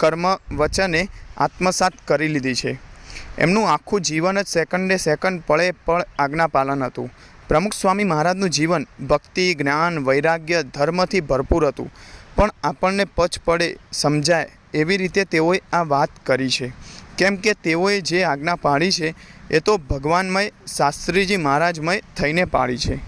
કર્મ વચને આત્મસાત કરી લીધી છે। એમનું આખું જીવન જ સેકન્ડે સેકન્ડ પળે પળ આજ્ઞાપાલન હતું। પ્રમુખ સ્વામી મહારાજનું જીવન ભક્તિ, જ્ઞાન, વૈરાગ્ય, ધર્મથી ભરપૂર હતું, પણ આપણને પચ પડે સમજાય એવી રીતે તેઓએ આ વાત કરી છે, કેમ કે તેઓએ જે આજ્ઞા પાડી છે એ તો ભગવાનમય, શાસ્ત્રીજી મહારાજમય થઈને પાડી છે।